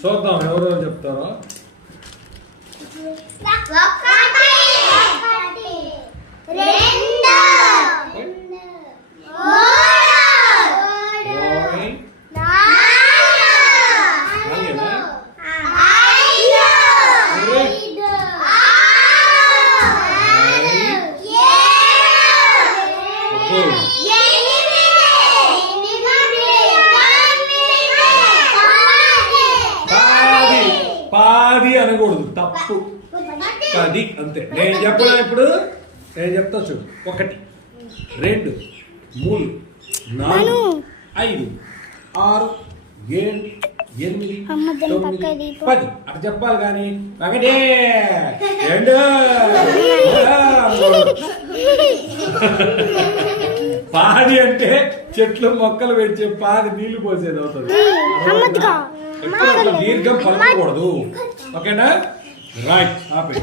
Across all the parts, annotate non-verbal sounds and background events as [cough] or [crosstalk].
చూద్దాం ఎవరెవరు చెప్తారో. ఒకటి రెండు మూడు ఓయ్. నాలుగు నాలుగేనా? ఐదు ఐదు. ఆరు అబ్బో. ఏడు ఎనిమిది పాది పాది అనకూడదు తప్పు. పది అంతే. నేను చెప్పనా ఇప్పుడు? నేను చెప్తా చూడు. ఒకటి రెండు మూడు నాలుగు ఐదు ఆరు ఏడు ఎనిమిది తొమ్మిది. పది. అటు చెప్పాలి కానీ ఒకటి రెండు. పాది అంటే చెట్లు మొక్కలు పెంచే పాది నీళ్ళు పోసేది అవుతుంది. దీర్ఘం పలకకూడదు. ఓకేనా? రైట్ ఆపే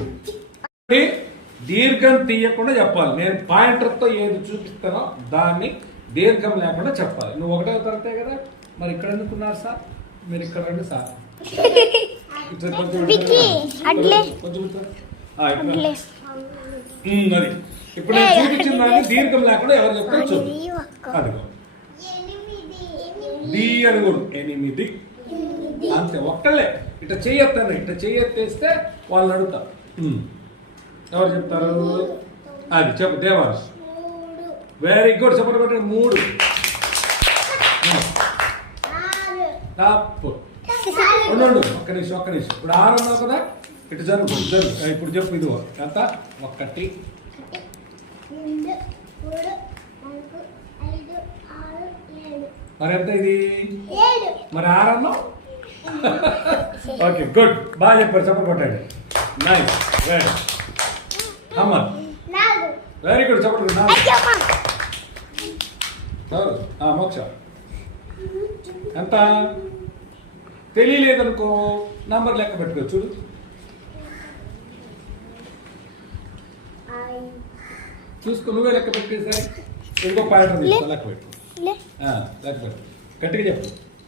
దీర్ఘం తీయకుండా చెప్పాలి. నేను పాయింటర్తో ఏది చూపిస్తానో దాన్ని దీర్ఘం లేకుండా చెప్పాలి. నువ్వు ఒకటో తరగతే కదా? మరి ఇక్కడ ఎందుకున్నారు సార్? మీరు ఇక్కడ రండి సార్. అది. ఇప్పుడు నేను చూపించిన దాన్ని దీర్ఘం లేకుండా ఎవరు చెప్తారు చూడు. అది. అదిగో. ది ఎనిమిది. అంతే ఒక్కళ్ళే. ఇట్లా చెయ్యొత్తాను ఇట్లా చెయ్యెత్తేస్తే వాళ్ళని అడుగుతా. ఉమ్. ఎవరు చెప్తారు? అది చెప్పు దేవాంశ్. వెరీ గుడ్ చెప్పండి కొట్టండి మూడు. తప్పు. ఉండు. ఒక్క నిమిషం ఒక్క నిమిషం. ఇప్పుడు ఆరు అన్నావు కదా ఇటు జరుగు జరుగు. ఇప్పుడు చెప్పు ఇది ఎంత? ఒక్కటి రెండు మూడు నాలుగు ఐదు ఆరు ఏడు. మరి ఎంత ఇది? ఏడు. మరి ఆరు అన్నావు? [laughs] ఓకే గుడ్ బాగా చెప్పారు. చెప్పండి కొట్టండి. నైస్ వెరీ అమ్మర్ నాలుగు. వెరీ గుడ్ ఆ, మోక్ష. ఎంత? తెలియలేదనుకో నంబర్ లెక్క పెట్టుకో చూడు. చూసుకో నువ్వే లెక్క పెట్టేసారి ఇంకో పాయింట్ లెక్క పెట్టు. లే. ఆ, లెక్క పెట్టు. గట్టిగా చెప్పు.